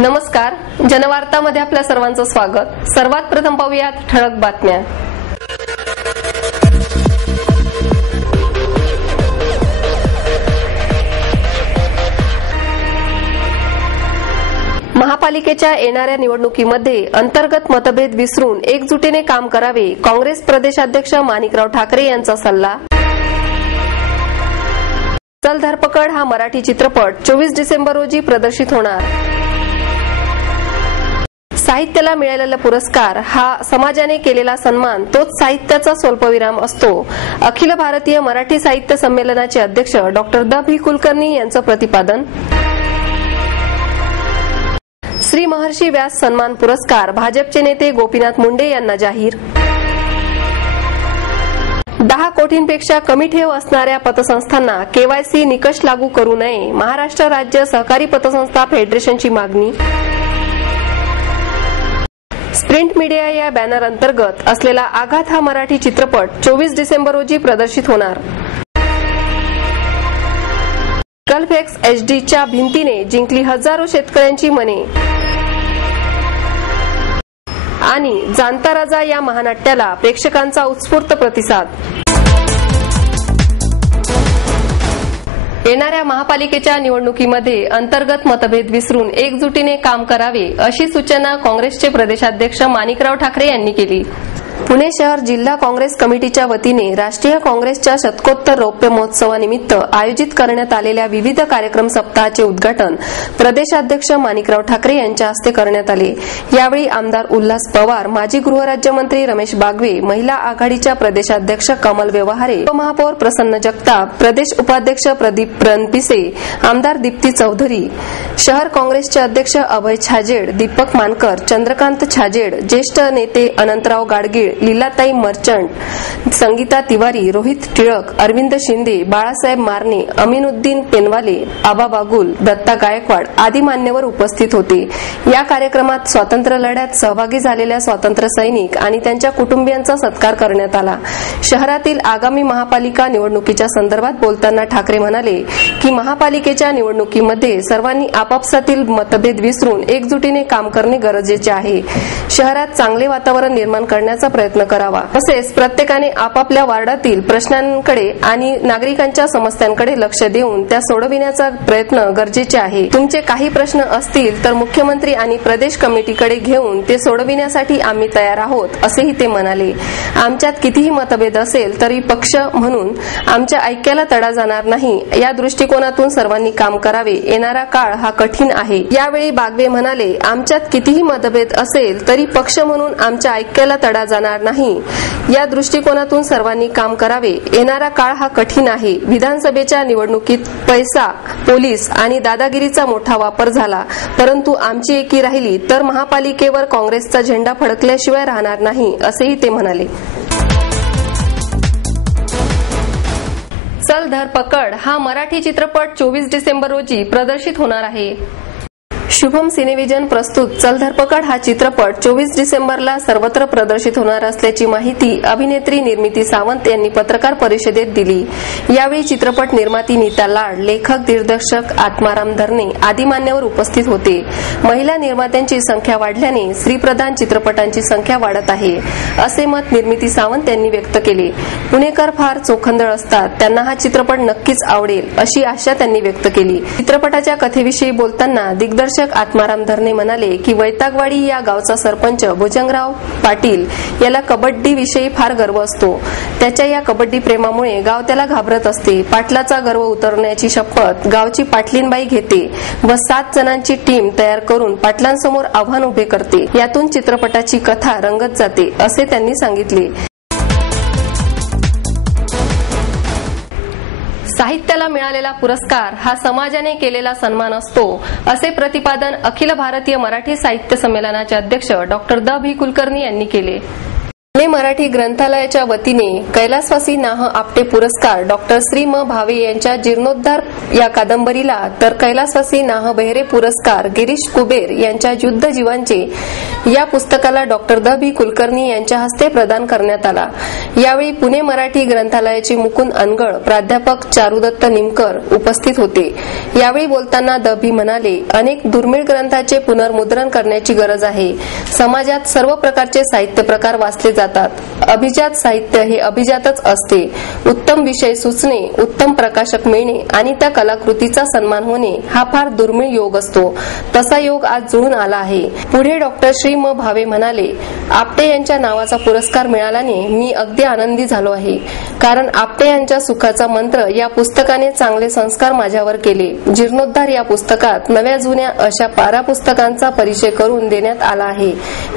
नमस्कार, जनवार्तामध्ये आपल्या सर्वांचं स्वागत। सर्वात प्रथम पाहूयात ठळक बातम्या। महापालिकेच्या येणाऱ्या निवडणुकीमध्ये अंतर्गत मतभेद विसरून एकजुटीने काम करावे, काँग्रेस प्रदेशाध्यक्ष माणिकराव ठाकरे यांचा सल्ला। चल धरपकड हा मराठी चित्रपट 24 डिसेंबर रोजी प्रदर्शित होणार। साहित्याला मिळालेला पुरस्कार हा समाजाने केलेला सन्मान, तोच साहित्याचा स्वल्पविराम असतो। अखिल भारतीय मराठी साहित्य संमेलनाचे अध्यक्ष डॉक्टर द भी कुलकर्णी यांचं प्रतिपादन। श्री महर्षी व्यास सन्मान पुरस्कार भाजपचे नेते गोपीनाथ मुंडे यांना जाहीर। 10 कोटींपेक्षा कमी ठेव असणाऱ्या पतसंस्थांना केवायसी निकष लागू करू नये, महाराष्ट्र राज्य सहकारी पतसंस्था फेडरेशनची मागणी। स्प्रिंट मीडिया या बॅनर अंतर्गत असलेला आघात हा मराठी चित्रपट 24 डिसेंबर रोजी प्रदर्शित होणार। गल्फएक्स एचडीच्या भिंतीने जिंकली हजारो शेतकऱ्यांची मने आणि जाणता राजा या महानाट्याला प्रेक्षकांचा उत्स्फूर्त प्रतिसाद। येणाऱ्या महापालिकेच्या निवडणुकीमध्ये अंतर्गत मतभेद विसरून एकजुटीने काम करावे, अशी सूचना काँग्रेसचे प्रदेशाध्यक्ष माणिकराव ठाकरे यांनी केली। पुणे शहर जिल्हा काँग्रेस कमिटीच्या वतीने राष्ट्रीय काँग्रेसच्या शतकोत्तर रौप्य महोत्सवानिमित्त आयोजित करण्यात आलेल्या विविध कार्यक्रम सप्ताहाचे उद्घाटन प्रदेशाध्यक्ष माणिकराव ठाकरे यांच्या हस्ते करण्यात आले। यावेळी आमदार उल्हास पवार, माजी गृहराज्यमंत्री रमेश बागवे, महिला आघाडीच्या प्रदेशाध्यक्ष कमल व्यवहारे, उपमहापौर प्रसन्न जगताप, प्रदेश उपाध्यक्ष प्रदीप रणपिसे, आमदार दीप्ती चौधरी, शहर काँग्रेसचे अध्यक्ष अभय छाजेड, दीपक मानकर, चंद्रकांत छाजेड, ज्येष्ठ नेते अनंतराव गाडगीळ, लीलाताई मर्चंट, संगीता तिवारी, रोहित टिळक, अरविंद शिंदे, बाळासाहेब मारणे, अमीनुद्दीन पेनवाले, आबा बागुल, दत्ता गायकवाड आदी मान्यवर उपस्थित होते। या कार्यक्रमात स्वातंत्र्य लढ्यात सहभागी झालेल्या स्वातंत्र्य सैनिक आणि त्यांच्या कुटुंबियांचा सत्कार करण्यात आला। शहरातील आगामी महापालिका निवडणुकीच्या संदर्भात बोलताना ठाकरे म्हणाले की महापालिकेच्या निवडणुकीमध्ये सर्वांनी आपापसातील मतभेद विसरून एकजुटीने काम करणे गरजेचे आहे। शहरात चांगले वातावरण निर्माण करण्याचा प्रयत्न करावा, तसेच प्रत्येकाने आपापल्या वार्डातील प्रश्नांकडे आणि नागरिकांच्या समस्यांकडे लक्ष देऊन त्या सोडविण्याचा प्रयत्न गरजेचे आहे। तुमचे काही प्रश्न असतील तर मुख्यमंत्री आणि प्रदेश कमिटीकडे घेऊन ते सोडविण्यासाठी आम्ही तयार आहोत, असेही ते म्हणाले। आमच्यात कितीही मतभेद असेल तरी पक्ष म्हणून आमच्या ऐक्याला तडा जाणार नाही, या दृष्टिकोनातून सर्वांनी काम करावे। येणारा काळ हा कठीण आहे। यावेळी बागवे म्हणाले, आमच्यात कितीही मतभेद असेल तरी पक्ष म्हणून आमच्या ऐक्याला तडा जाणार नाही, या दृष्टिकोनातून सर्वांनी काम करावे। येणारा काळ हा कठीण आहे। विधानसभेच्या निवडणुकीत पैसा, पोलीस आणि दादागिरीचा मोठा वापर झाला, परंतु आमची एकी राहिली तर महापालिकेवर काँग्रेसचा झेंडा फडकल्याशिवाय राहणार नाही, असेही ते म्हणाले। चल धरपकड हा मराठी चित्रपट 24 डिसेंबर रोजी प्रदर्शित होणार आहे। शुभम सिनेविजन प्रस्तुत चल धरपकड हा चित्रपट 24 डिसेंबरला सर्वत्र प्रदर्शित होणार असल्याची माहिती अभिनेत्री निर्मिती सावंत यांनी पत्रकार परिषदेत दिली। यावेळी चित्रपट निर्माती नीता लाड, लेखक दिग्दर्शक आत्माराम धरणे आदी मान्यवर उपस्थित होते। महिला निर्मात्यांची संख्या वाढल्याने स्त्रीप्रधान चित्रपटांची संख्या वाढत आहे, असे मत निर्मिती सावंत यांनी व्यक्त केले। पुणेकर फार चोखंदळ असतात, त्यांना हा चित्रपट नक्कीच आवडेल, अशी आशा त्यांनी व्यक्त केली। चित्रपटाच्या कथेविषयी बोलताना दिग्दर्शक आत्माराम धरणे म्हणाले की वैतागवाडी या गावचा सरपंच भुजंगराव पाटील याला कबड्डी विषयी फार गर्व असतो। त्याच्या या कबड्डी प्रेमामुळे गाव त्याला घाबरत असते। पाटलाचा गर्व उतरण्याची शपथ गावची पाटलीनबाई घेते व 7 जणांची टीम तयार करून पाटलांसमोर आव्हान उभे करते। यातून चित्रपटाची कथा रंगत जाते, असे त्यांनी सांगितले। साहित्याला मिळालेला पुरस्कार हा समाजाने केलेला सन्मान असतो, असे प्रतिपादन अखिल भारतीय मराठी साहित्य संमेलनाचे अध्यक्ष डॉक्टर द भी कुलकर्णी यांनी केले। पुणे मराठी ग्रंथालयाच्या वतीने कैलासवासी नाह आपटे पुरस्कार डॉक्टर श्री म भावे यांच्या जीर्णोद्धार या कादंबरीला, तर कैलासवासी नाह बेहरे पुरस्कार गिरीश कुबेर यांच्या युद्ध जीवांचे या पुस्तकाला डॉक्टर द बी कुलकर्णी यांच्या हस्ते प्रदान करण्यात आला। यावेळी पुणे मराठी ग्रंथालयाचे मुकुंद अनगळ, प्राध्यापक चारुदत्त निमकर उपस्थित होते। यावेळी बोलताना द बी म्हणाले, अनेक दुर्मिळ ग्रंथाचे पुनर्मुद्रण करण्याची गरज आहे। समाजात सर्व प्रकारचे साहित्य प्रकार वाचले जातात। अभिजात साहित्य हे अभिजातच असते। उत्तम विषय सुचणे, उत्तम प्रकाशक मिळणे आणि त्या कलाकृतीचा सन्मान होणे हा फार दुर्मिळ योग असतो। तसा योग आज जुळून आला आहे। पुढे डॉक्टर श्री म भावे म्हणाले, आपटे यांच्या नावाचा पुरस्कार मिळाल्याने मी अगदी आनंदी झालो आहे, कारण आपटे यांच्या सुखाचा मंत्र या पुस्तकाने चांगले संस्कार माझ्यावर केले। जीर्णोद्धार या पुस्तकात नव्या जुन्या अशा 12 पुस्तकांचा परिचय करून देण्यात आला आहे।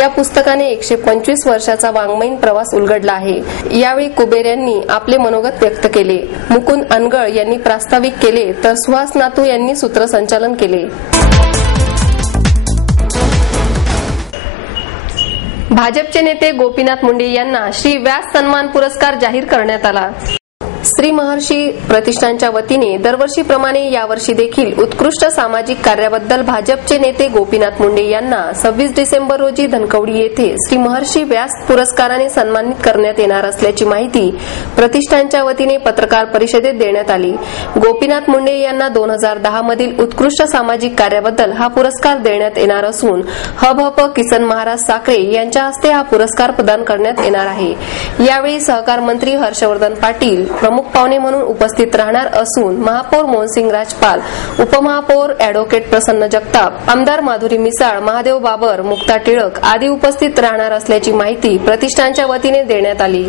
या पुस्तकाने 125 वर्षाचा वाङ्मयीन प्रवास उलगडला आहे। यावेळी कुबेर यांनी आपले मनोगत व्यक्त केले। मुकुंद अनगळ यांनी प्रास्ताविक केले, तर सुहास नातू यांनी सूत्रसंचालन केले। भाजपचे नेते गोपीनाथ मुंडे यांना श्री व्यास सन्मान पुरस्कार जाहीर करण्यात आला। श्री महर्षी प्रतिष्ठानच्या वतीने दरवर्षीप्रमाणे यावर्षी देखील उत्कृष्ट सामाजिक कार्याबद्दल भाजपचे नेते गोपीनाथ मुंडे यांना 26 डिसेंबर रोजी धनकवडी येथे श्री महर्षी व्यास पुरस्काराने सन्मानित करण्यात येणार असल्याची माहिती प्रतिष्ठानच्या वतीने पत्रकार परिषदेत देण्यात आली। गोपीनाथ मुंडे यांना 2010 मधील उत्कृष्ट सामाजिक कार्याबद्दल हा पुरस्कार देण्यात येणार असून हब किसन महाराज साखरे यांच्या हस्ते हा पुरस्कार प्रदान करण्यात येणार आहे। यावेळी सहकार मंत्री हर्षवर्धन पाटील प्रमुख पाहुणे म्हणून उपस्थित राहणार असून महापौर मोहनसिंग राजपाल, उपमहापौर अॅडव्होकेट प्रसन्न जगताप, आमदार माधुरी मिसाळ, महादेव बाबर, मुक्ता टिळक आदी उपस्थित राहणार असल्याची माहिती प्रतिष्ठानच्या वतीने देण्यात आली।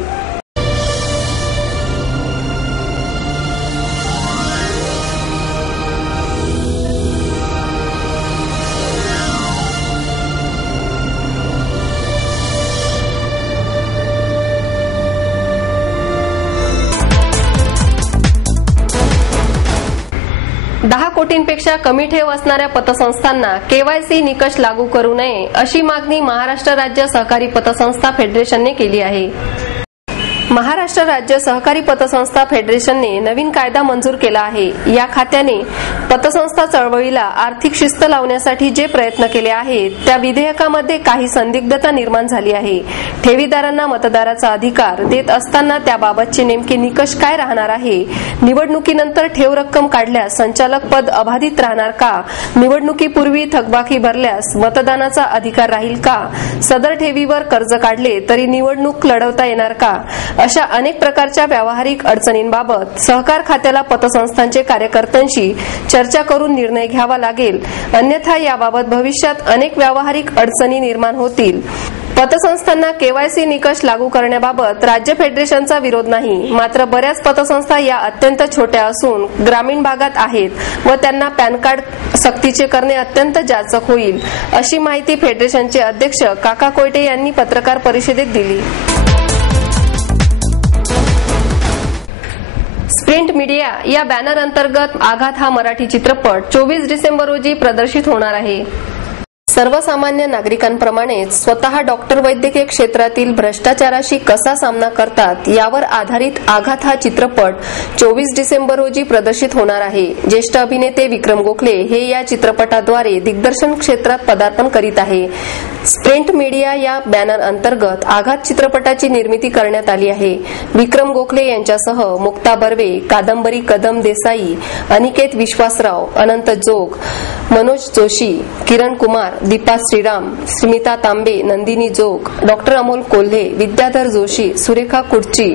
दहा कोटींपेक्षा कमी ठेव असणाऱ्या पतसंस्थांना केवायसी निकष लागू करू नये अशी मागणी महाराष्ट्र राज्य सहकारी पतसंस्था फेडरेशनने केली आहे। महाराष्ट्र राज्य सहकारी पतसंस्था फेडरेशनने नवीन कायदा मंजूर केला आहे। या खात्याने पतसंस्था चळवळीला आर्थिक शिस्त लावण्यासाठी जे प्रयत्न केले आहेत त्या विधेयकामध्ये काही संदिग्धता निर्माण झाली आहे। ठेवीदारांना मतदाराचा अधिकार देत असताना त्याबाबतचे नेमके निकष काय राहणार आहे? निवडणुकीनंतर ठेव रक्कम काढल्यास संचालक पद अबाधित राहणार का? निवडणुकीपूर्वी थकबाकी भरल्यास मतदानाचा अधिकार राहील का? सदर ठेवीवर कर्ज काढले तरी निवडणूक लढवता येणार का? अशा अनेक प्रकारच्या व्यावहारिक अडचणींबाबत सहकार खात्याला पतसंस्थांचे कार्यकर्त्यांशी चर्चा करून निर्णय घ्यावा लागेल, अन्यथा याबाबत भविष्यात अनेक व्यावहारिक अडचणी निर्माण होतील। पतसंस्थांना केवायसी निकष लागू करण्याबाबत राज्य फेडरेशनचा विरोध नाही, मात्र बऱ्याच पतसंस्था या अत्यंत छोट्या असून ग्रामीण भागात आहेत व त्यांना पॅन कार्ड सक्तीचे करणे अत्यंत जाचक होईल, अशी माहिती फेडरेशनचे अध्यक्ष काका कोयटे यांनी पत्रकार परिषदेत दिली। स्प्रिंट मीडिया या बॅनर अंतर्गत आघात हा मराठी चित्रपट 24 डिसेंबर रोजी प्रदर्शित होणार आहे। सर्वसामान्य नागरिकांप्रमाणेच स्वतः डॉक्टर वैद्यकीय क्षेत्रातील भ्रष्टाचाराशी कसा सामना करतात यावर आधारित आघात हा चित्रपट 24 डिसेंबर रोजी प्रदर्शित होणार आहे। ज्येष्ठ अभिनेते विक्रम गोखले हे या चित्रपटाद्वारे दिग्दर्शन क्षेत्रात पदार्पण करीत आहे। स्प्रिंट मीडिया या बॅनर अंतर्गत आघात चित्रपटाची निर्मिती करण्यात आली आहे। विक्रम गोखले यांच्यासह मुक्ता बर्वे, कादंबरी कदम देसाई, अनिकेत विश्वासराव, अनंत जोग, मनोज जोशी, किरण कुमार, दीपा श्रीराम, स्मिता तांबे, नंदिनी जोग, डॉक्टर अमोल कोल्हे, विद्याधर जोशी, सुरेखा कुडची,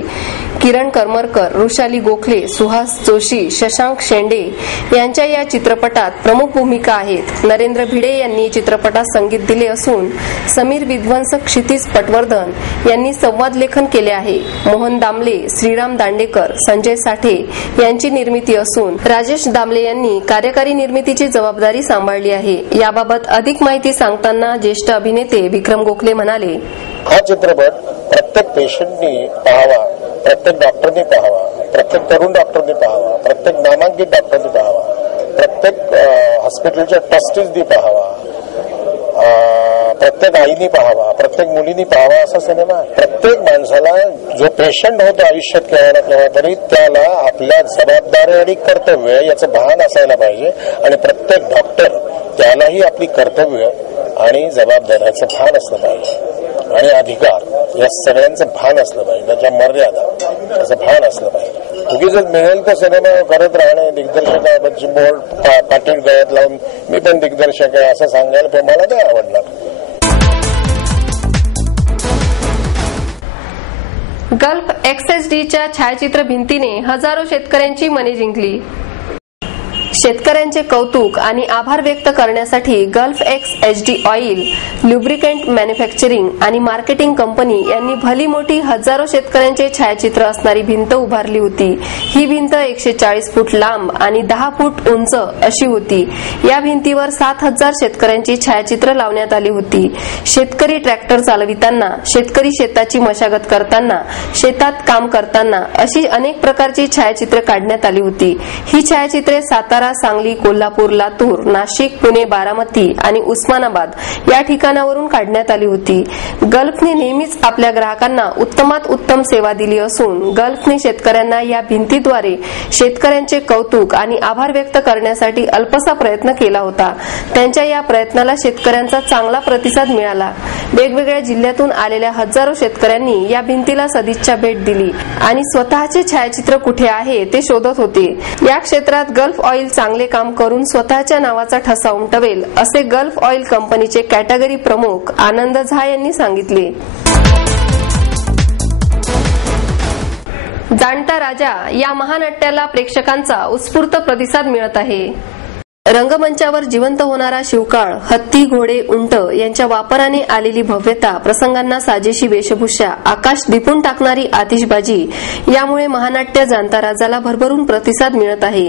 किरण करमरकर, वृषाली गोखले, सुहास जोशी, शशांक शेंडे यांच्या या चित्रपटात प्रमुख भूमिका आहेत। नरेंद्र भिडे यांनी चित्रपटात संगीत दिले असून समीर विध्वंस, क्षितिज पटवर्धन यांनी संवाद लेखन केले आहे। मोहन दामले, श्रीराम दांडेकर, संजय साठे यांची निर्मिती असून राजेश दामले यांनी कार्यकारी निर्मितीची जबाबदारी सांभाळली आहे। याबाबत अधिक माहिती सांगताना ज्येष्ठ अभिनेते विक्रम गोखले म्हणाले, हा चित्रपट प्रत्येक पेशंटनी पाहावा, प्रत्येक डॉक्टरनी पाहावा, प्रत्येक तरुण डॉक्टरनी पाहावा, प्रत्येक नामांकित डॉक्टरनी पाहावा, प्रत्येक हॉस्पिटलच्या ट्रस्टीजनी पाहावा, प्रत्येक आईनी पाहावा, प्रत्येक मुलीनी पाहावा असा सिनेमा आहे. प्रत्येक माणसाला जो पेशंट होतो आयुष्यात केव्हा ना केव्हा तरी त्याला आपल्या जबाबदारी आणि कर्तव्य याचं भान असायला पाहिजे आणि प्रत्येक डॉक्टर त्यालाही आपली कर्तव्य आणि जबाबदाऱ्याचं भान असलं पाहिजे आणि अधिकार या सगळ्यांचं भान असलं पाहिजे, त्याच्या मर्यादा त्याचं भान असलं पाहिजे. उगीच मिळेल तर सिनेमा करत राहणे, दिग्दर्शकाची बोर्ड पाटील गळ्यात लावून मी पण दिग्दर्शक आहे असं सांगायला पण मला नाही आवडणार. गल्फ XHDच्या छायाचित्र भिंतीने हजारो शेतकऱ्यांची मने जिंकली. शेतकऱ्यांचे कौतुक आणि आभार व्यक्त करण्यासाठी गल्फ XHD ऑइल, ल्युब्रिकंट मॅन्युफॅक्चरिंग आणि मार्केटिंग कंपनी यांनी भली मोठी हजारो शेतकऱ्यांचे छायाचित्र असणारी भिंत उभारली होती. ही भिंत 140 फूट लांब आणि 10 फूट उंच अशी होती. या भिंतीवर 7000 शेतकऱ्यांची छायाचित्र लावण्यात आली होती. शेतकरी ट्रॅक्टर चालविताना, शेतकरी शेताची मशागत करताना, शेतात काम करताना अशी अनेक प्रकारची छायाचित्रे काढण्यात आली होती. ही छायाचित्रे सातारा, सांगली, कोल्हापूर, लातूर, नाशिक, पुणे, बारामती आणि उस्मानाबाद या ठिकाणावरून काढण्यात आली होती. गल्फने नेहमीच आपल्या ग्राहकांना उत्तमात उत्तम सेवा दिली असून गल्फने शेतकऱ्यांना या भिंतीद्वारे शेतकऱ्यांचे कौतुक आणि आभार व्यक्त करण्यासाठी अल्पसा प्रयत्न केला होता. त्यांच्या या प्रयत्नाला शेतकऱ्यांचा चांगला प्रतिसाद मिळाला. वेगवेगळ्या जिल्ह्यातून आलेल्या हजारो शेतकऱ्यांनी या भिंतीला सदिच्छा भेट दिली आणि स्वतःचे छायाचित्र कुठे आहे ते शोधत होते. या क्षेत्रात गल्फ ऑइल चांगले काम करून स्वतःच्या नावाचा ठसा उमटवेल असे गल्फ ऑइल कंपनीचे कॅटेगरी प्रमुख आनंद झा यांनी सांगितले. जाणता राजा या महानाट्याला प्रेक्षकांचा उत्स्फूर्त प्रतिसाद मिळत आहे. रंगमंचावर जिवंत होणारा शिवकाळ, हत्ती, घोडे, उंट यांच्या वापराने आलेली भव्यता, प्रसंगांना साजेशी वेशभूषा, आकाश दिपून टाकणारी आतिषबाजी यामुळे महानाट्य जाणता राजाला भरभरून प्रतिसाद मिळत आहे.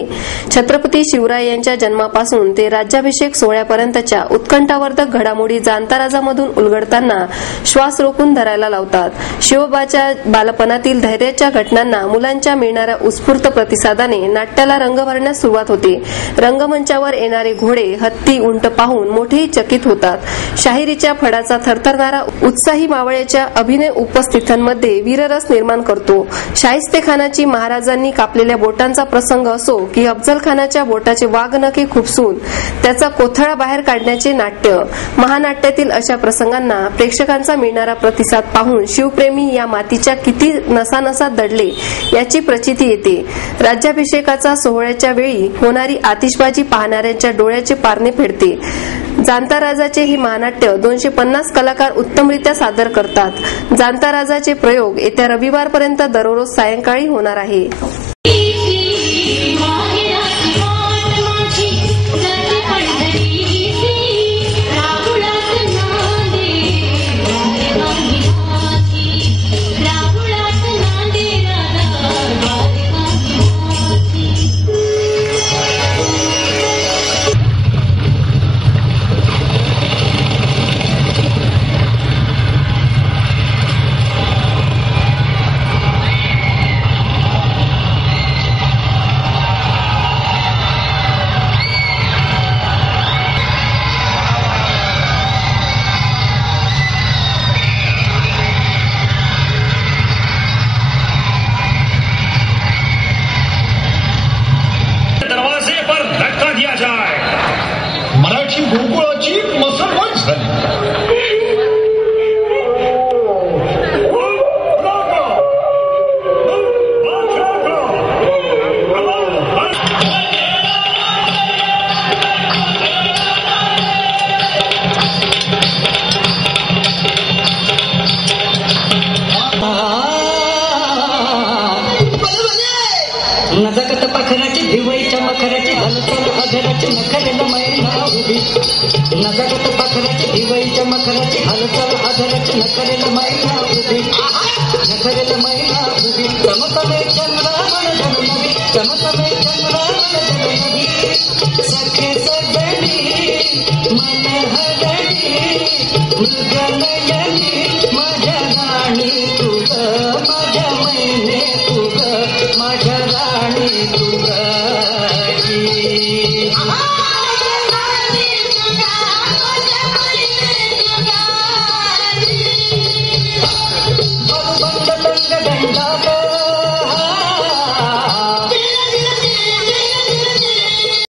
छत्रपती शिवराय यांच्या जन्मापासून ते राज्याभिषेक सोहळ्यापर्यंतच्या उत्कंठावर्धक घडामोडी जाणता राजामधून उलगडताना श्वास रोखून धरायला लावतात. शिवबाच्या बालपणातील धैर्याच्या घटनांना मुलांच्या मिळणाऱ्या उत्स्फूर्त प्रतिसादाने नाट्याला रंग भरण्यास सुरुवात होते. रंगमंचावर येणारे घोडे, हत्ती, उंट पाहून मोठेही चकित होतात. शाहिरीच्या फडाचा थरथरणारा उत्साही मावळ्याच्या अभिनय उपस्थितांमध्ये वीररस निर्माण करतो. शाहिस्तेखानाची महाराजांनी कापलेल्या बोटांचा प्रसंग असो की अफजल खानाच्या बोटाचे वाघनखे खुपसून त्याचा कोथळा बाहेर काढण्याचे नाट्य, महानाट्यातील अशा प्रसंगांना प्रेक्षकांचा मिळणारा प्रतिसाद पाहून शिवप्रेमी या मातीच्या किती नसानसात दडले याची प्रचिती येते. राज्याभिषेकाचा सोहळ्याच्या वेळी होणारी आतिषबाजी पाहणाऱ्यांच्या डोळ्याचे पारणे फेडते. जाणता राजाचे हे महानाट्य 250 कलाकार उत्तमरित्या सादर करतात. जाणता राजाचे प्रयोग येत्या रविवारपर्यंत दररोज सायंकाळी होणार आहे. मराठी गोकुळाची मसलवण झाली. नजकत पाखराची दिवाळीच्या मखराची हलचाल अधराची नखरेला मैना उभी. नजकत पाखराची दिवाळीच्या मखराची हलचाल अधराची नखरेला मैना उभी. नखरेला मैना उभी. चमकले चंद्रावण जणू नवी, चमकले चंद्रावण जणू नवी. सखे सगळे